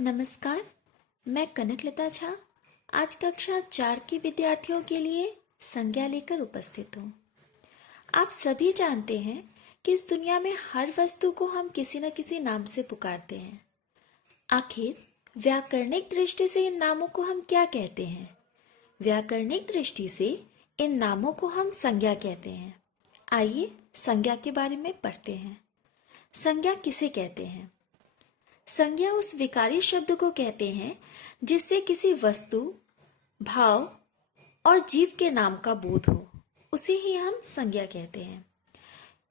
नमस्कार, मैं कनकलता झा आज कक्षा 4 के विद्यार्थियों के लिए संज्ञा लेकर उपस्थित हूँ। आप सभी जानते हैं कि इस दुनिया में हर वस्तु को हम किसी न किसी नाम से पुकारते हैं। आखिर व्याकरणिक दृष्टि से इन नामों को हम क्या कहते हैं? व्याकरणिक दृष्टि से इन नामों को हम संज्ञा कहते हैं। आइए संज्ञा के बारे में पढ़ते हैं। संज्ञा किसे कहते हैं? संज्ञा उस विकारी शब्द को कहते हैं जिससे किसी वस्तु, भाव और जीव के नाम का बोध हो, उसे ही हम संज्ञा कहते हैं।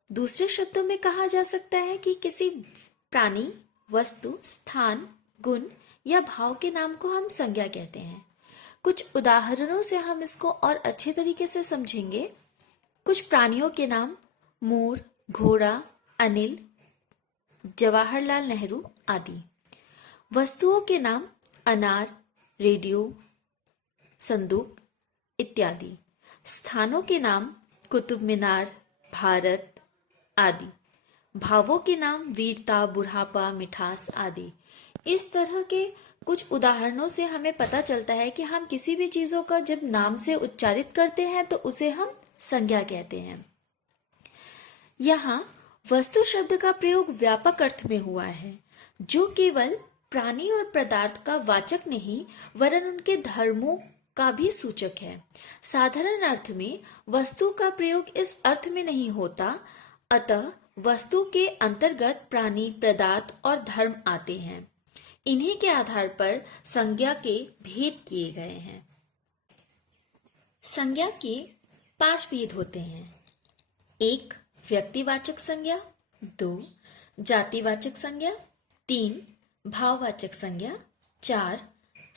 दूसरे शब्दों में कहा जा सकता है कि किसी प्राणी, वस्तु, स्थान, गुण या भाव के नाम को हम संज्ञा कहते हैं। कुछ उदाहरणों से हम इसको और अच्छे तरीके से समझेंगे। कुछ प्राणियों के नाम मोर, घोड़ा, अनिल, जवाहरलाल नेहरू आदि। वस्तुओं के नाम अनार, रेडियो, संदूक इत्यादि। स्थानों के नाम कुतुब मीनार, भारत आदि। भावों के नाम वीरता, बुढ़ापा, मिठास आदि। इस तरह के कुछ उदाहरणों से हमें पता चलता है कि हम किसी भी चीजों का जब नाम से उच्चारित करते हैं तो उसे हम संज्ञा कहते हैं। यहाँ वस्तु शब्द का प्रयोग व्यापक अर्थ में हुआ है, जो केवल प्राणी और पदार्थ का वाचक नहीं वरन उनके धर्मों का भी सूचक है। साधारण अर्थ में वस्तु का प्रयोग इस अर्थ में नहीं होता, अतः वस्तु के अंतर्गत प्राणी, पदार्थ और धर्म आते हैं। इन्हीं के आधार पर संज्ञा के भेद किए गए हैं। संज्ञा के 5 भेद होते हैं। 1. व्यक्तिवाचक संज्ञा, 2. जातिवाचक संज्ञा, 3. भाववाचक संज्ञा, 4.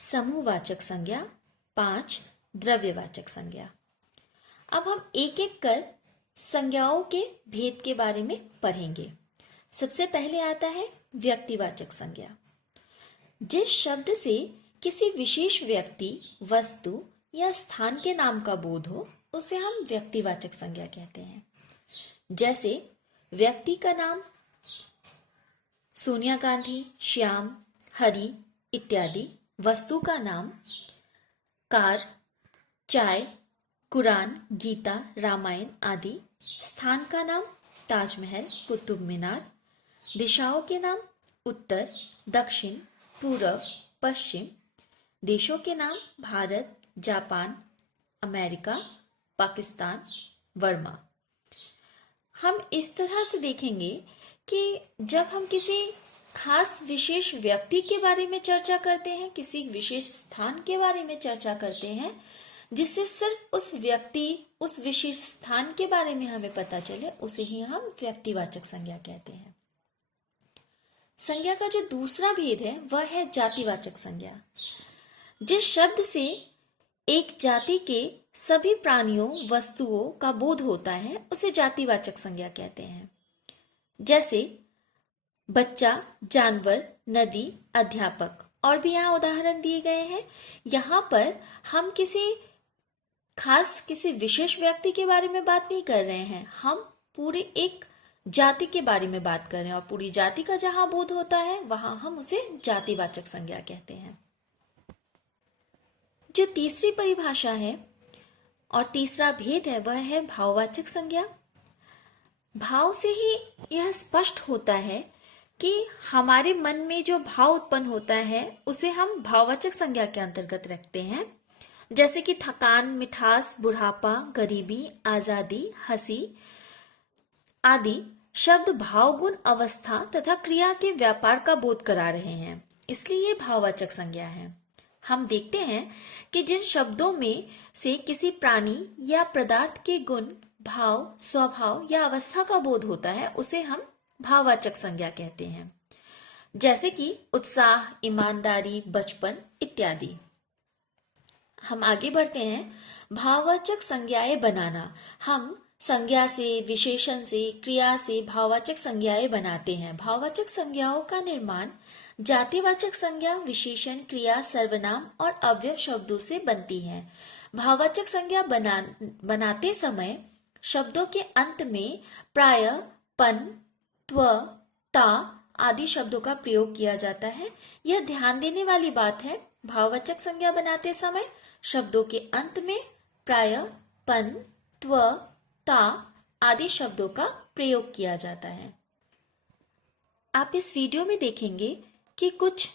समूहवाचक संज्ञा, 5. द्रव्यवाचक संज्ञा। अब हम एक एक कर संज्ञाओं के भेद के बारे में पढ़ेंगे। सबसे पहले आता है व्यक्तिवाचक संज्ञा। जिस शब्द से किसी विशेष व्यक्ति, वस्तु या स्थान के नाम का बोध हो, उसे हम व्यक्तिवाचक संज्ञा कहते हैं। जैसे व्यक्ति का नाम सोनिया गांधी, श्याम, हरि इत्यादि। वस्तु का नाम कार, चाय, कुरान, गीता, रामायण आदि। स्थान का नाम ताजमहल, कुतुब मीनार। दिशाओं के नाम उत्तर, दक्षिण, पूर्व, पश्चिम। देशों के नाम Bharat, Japan, America, Pakistan, Burma. हम इस तरह से देखेंगे कि जब हम किसी खास विशेष व्यक्ति के बारे में चर्चा करते हैं, किसी विशेष स्थान के बारे में चर्चा करते हैं, जिससे सिर्फ उस व्यक्ति, उस विशेष स्थान के बारे में हमें पता चले, उसे ही हम व्यक्तिवाचक संज्ञा कहते हैं। संज्ञा का जो दूसरा भेद है वह है जातिवाचक संज्ञा। जिस शब्द से एक जाति के सभी प्राणियों, वस्तुओं का बोध होता है, उसे जातिवाचक संज्ञा कहते हैं। जैसे बच्चा, जानवर, नदी, अध्यापक और भी यहाँ उदाहरण दिए गए हैं। यहाँ पर हम किसी विशेष व्यक्ति के बारे में बात नहीं कर रहे हैं, हम पूरे एक जाति के बारे में बात कर रहे हैं और पूरी जाति का जहां बोध होता है वहां हम उसे जातिवाचक संज्ञा कहते हैं। जो तीसरी परिभाषा है और तीसरा भेद है वह है भाववाचक संज्ञा। भाव से ही यह स्पष्ट होता है कि हमारे मन में जो भाव उत्पन्न होता है उसे हम भाववाचक संज्ञा के अंतर्गत रखते हैं। जैसे कि थकान, मिठास, बुढ़ापा, गरीबी, आजादी, हंसी आदि शब्द भाव, गुण, अवस्था तथा क्रिया के व्यापार का बोध करा रहे हैं, इसलिए ये भाववाचक संज्ञा है। हम देखते हैं कि जिन शब्दों में से किसी प्राणी या पदार्थ के गुण, भाव, स्वभाव या अवस्था का बोध होता है उसे हम भाववाचक संज्ञा कहते हैं। जैसे कि उत्साह, ईमानदारी, बचपन इत्यादि। हम आगे बढ़ते हैं। भाववाचक संज्ञाएं बनाना। हम संज्ञा से, विशेषण से, क्रिया से भाववाचक संज्ञाएं बनाते हैं। भाववाचक संज्ञाओं का निर्माण जातिवाचक संज्ञा, विशेषण, क्रिया, सर्वनाम और अव्यय शब्दों से बनती है। भाववाचक संज्ञा बनाते समय शब्दों के अंत में प्राय, पन, त्व, ता आदि शब्दों का प्रयोग किया जाता है। यह ध्यान देने वाली बात है, भाववाचक संज्ञा बनाते समय शब्दों के अंत में प्रायः पन, त्व, ता आदि शब्दों का प्रयोग किया जाता है। आप इस वीडियो में देखेंगे कि कुछ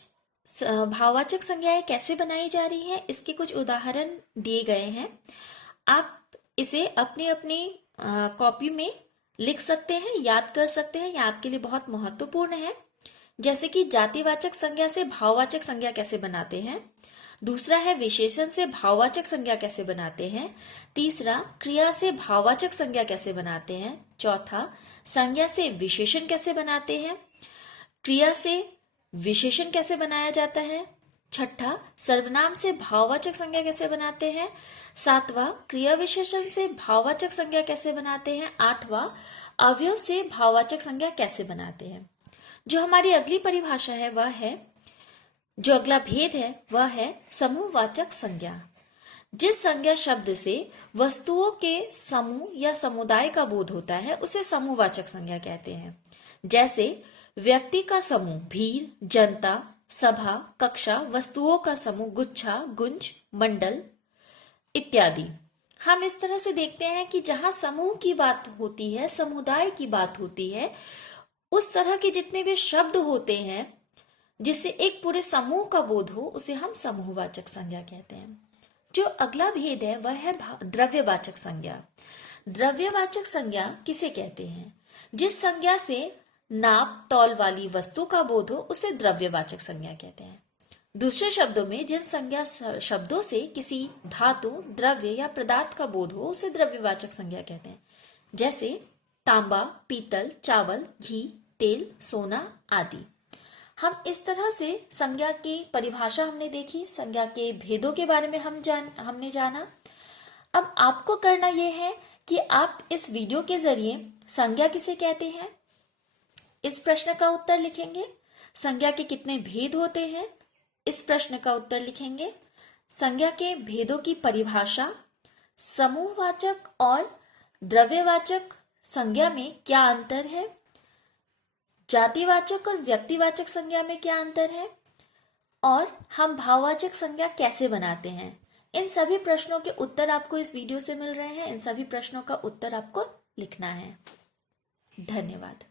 भाववाचक संज्ञाएं कैसे बनाई जा रही हैं, इसके कुछ उदाहरण दिए गए हैं। आप इसे अपनी अपनी कॉपी में लिख सकते हैं, याद कर सकते हैं, यह आपके लिए बहुत महत्वपूर्ण है। जैसे कि जातिवाचक संज्ञा से भाववाचक संज्ञा कैसे बनाते हैं। दूसरा है विशेषण से भाववाचक संज्ञा कैसे बनाते हैं। तीसरा क्रिया से भाववाचक संज्ञा कैसे बनाते हैं। चौथा संज्ञा से विशेषण कैसे बनाते हैं। क्रिया से विशेषण कैसे बनाया जाता है। छठा सर्वनाम से भाववाचक संज्ञा कैसे बनाते हैं। सातवां क्रिया विशेषण से भाववाचक संज्ञा कैसे बनाते हैं। आठवां अवयव से भाववाचक संज्ञा कैसे बनाते हैं। जो हमारी अगली परिभाषा है वह है, जो अगला भेद है वह है समूहवाचक संज्ञा। जिस संज्ञा शब्द से वस्तुओं के समूह या समुदाय का बोध होता है उसे समूहवाचक संज्ञा कहते हैं। जैसे व्यक्ति का समूह भीड़, जनता, सभा, कक्षा, वस्तुओं का समूह गुच्छा, गुंज, मंडल इत्यादि। हम इस तरह से देखते हैं कि जहां समूह की बात होती है, समुदाय की बात होती है, उस तरह के जितने भी शब्द होते हैं जिससे एक पूरे समूह का बोध हो उसे हम समूहवाचक संज्ञा कहते हैं। जो अगला भेद है वह है द्रव्यवाचक संज्ञा। द्रव्यवाचक संज्ञा किसे कहते हैं। जिस संज्ञा से नाप तौल वाली वस्तु का बोध हो उसे द्रव्यवाचक संज्ञा कहते हैं। दूसरे शब्दों में जिन संज्ञा शब्दों से किसी धातु, द्रव्य या पदार्थ का बोध हो उसे द्रव्यवाचक संज्ञा कहते हैं। जैसे तांबा, पीतल, चावल, घी, तेल, सोना आदि। हम इस तरह से संज्ञा की परिभाषा हमने देखी, संज्ञा के भेदों के बारे में हमने जाना। अब आपको करना यह है कि आप इस वीडियो के जरिए संज्ञा किसे कहते हैं इस प्रश्न का उत्तर लिखेंगे। संज्ञा के कितने भेद होते हैं इस प्रश्न का उत्तर लिखेंगे। संज्ञा के भेदों की परिभाषा, समूहवाचक और द्रव्यवाचक संज्ञा में क्या अंतर है, जातिवाचक और व्यक्तिवाचक संज्ञा में क्या अंतर है, और हम भाववाचक संज्ञा कैसे बनाते हैं। इन सभी प्रश्नों के उत्तर आपको इस वीडियो से मिल रहे हैं। इन सभी प्रश्नों का उत्तर आपको लिखना है। धन्यवाद।